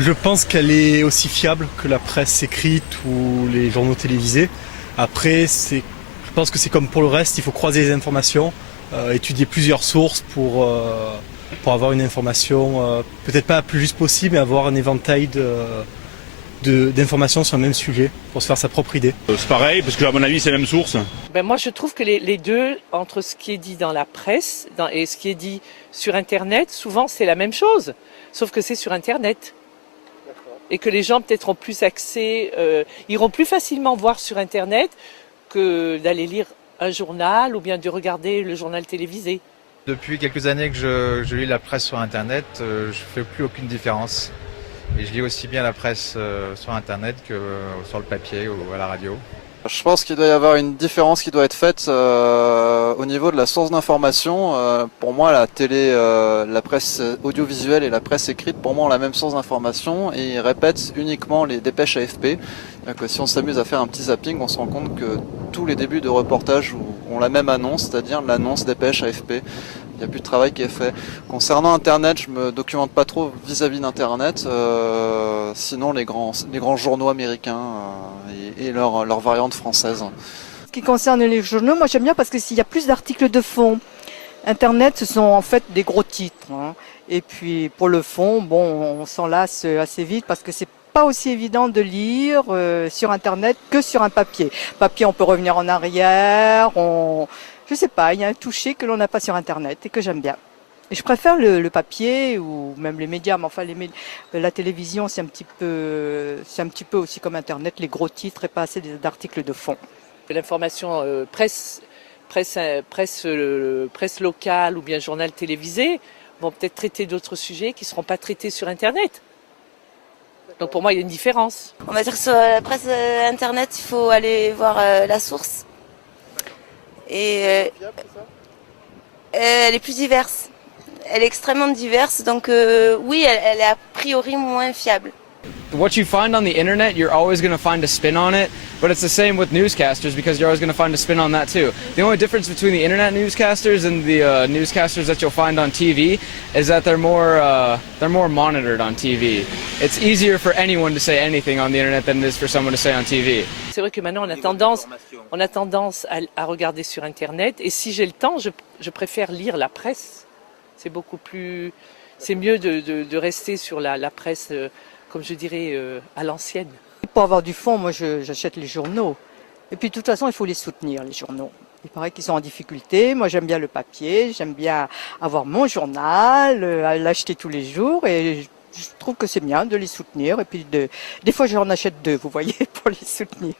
Je pense qu'elle est aussi fiable que la presse écrite ou les journaux télévisés. Après, je pense que c'est comme pour le reste, il faut croiser les informations, étudier plusieurs sources pour avoir une information, peut-être pas la plus juste possible, mais avoir un éventail d'informations sur le même sujet pour se faire sa propre idée. C'est pareil, parce que à mon avis, c'est la même source. Moi, je trouve que les deux, entre ce qui est dit dans la presse et ce qui est dit sur Internet, souvent c'est la même chose, sauf que c'est sur Internet. Et que les gens peut-être ont plus accès, iront plus facilement voir sur Internet que d'aller lire un journal ou bien de regarder le journal télévisé. Depuis quelques années que je lis la presse sur Internet, je fais plus aucune différence. Et je lis aussi bien la presse sur Internet que sur le papier ou à la radio. Je pense qu'il doit y avoir une différence qui doit être faite au niveau de la source d'information. Pour moi, la télé, la presse audiovisuelle et la presse écrite, pour moi, ont la même source d'information et ils répètent uniquement les dépêches AFP. Donc, si on s'amuse à faire un petit zapping, on se rend compte que tous les débuts de reportage ont la même annonce, c'est-à-dire l'annonce dépêche AFP. Il n'y a plus de travail qui est fait. Concernant Internet, je me documente pas trop vis-à-vis d'Internet. Sinon, les grands journaux américains et leurs variantes françaises. Ce qui concerne les journaux, moi j'aime bien parce qu'il y a plus d'articles de fond. Internet, ce sont en fait des gros titres. Et puis pour le fond, bon, on s'en lasse assez vite parce que c'est pas aussi évident de lire sur Internet que sur un papier. Papier, on peut revenir en arrière, je sais pas, il y a un toucher que l'on n'a pas sur Internet et que j'aime bien. Et je préfère le papier ou même les médias, mais enfin la télévision, c'est un petit peu aussi comme Internet, les gros titres et pas assez d'articles de fond. L'information presse locale ou bien journal télévisé vont peut-être traiter d'autres sujets qui ne seront pas traités sur Internet. Donc pour moi, il y a une différence. On va dire que sur la presse Internet, il faut aller voir la source. Et elle est plus diverse. Elle est extrêmement diverse, donc oui, elle est a priori moins fiable. What you find on the internet, you're always going to find a spin on it, but it's the same with newscasters because you're always going to find a spin on that too. The only difference between the internet newscasters and the newscasters that you'll find on TV is that they're more monitored on TV. It's easier for anyone to say anything on the internet than it is for someone to say on TV. C'est vrai que maintenant on a tendance à regarder sur Internet, et si j'ai le temps, je préfère lire la presse. C'est mieux de rester sur la presse, comme je dirais, à l'ancienne. Pour avoir du fond, moi j'achète les journaux. Et puis de toute façon, il faut les soutenir, les journaux. Il paraît qu'ils sont en difficulté. Moi j'aime bien le papier, j'aime bien avoir mon journal, l'acheter tous les jours. Et je trouve que c'est bien de les soutenir. Et puis des fois j'en achète deux, vous voyez, pour les soutenir.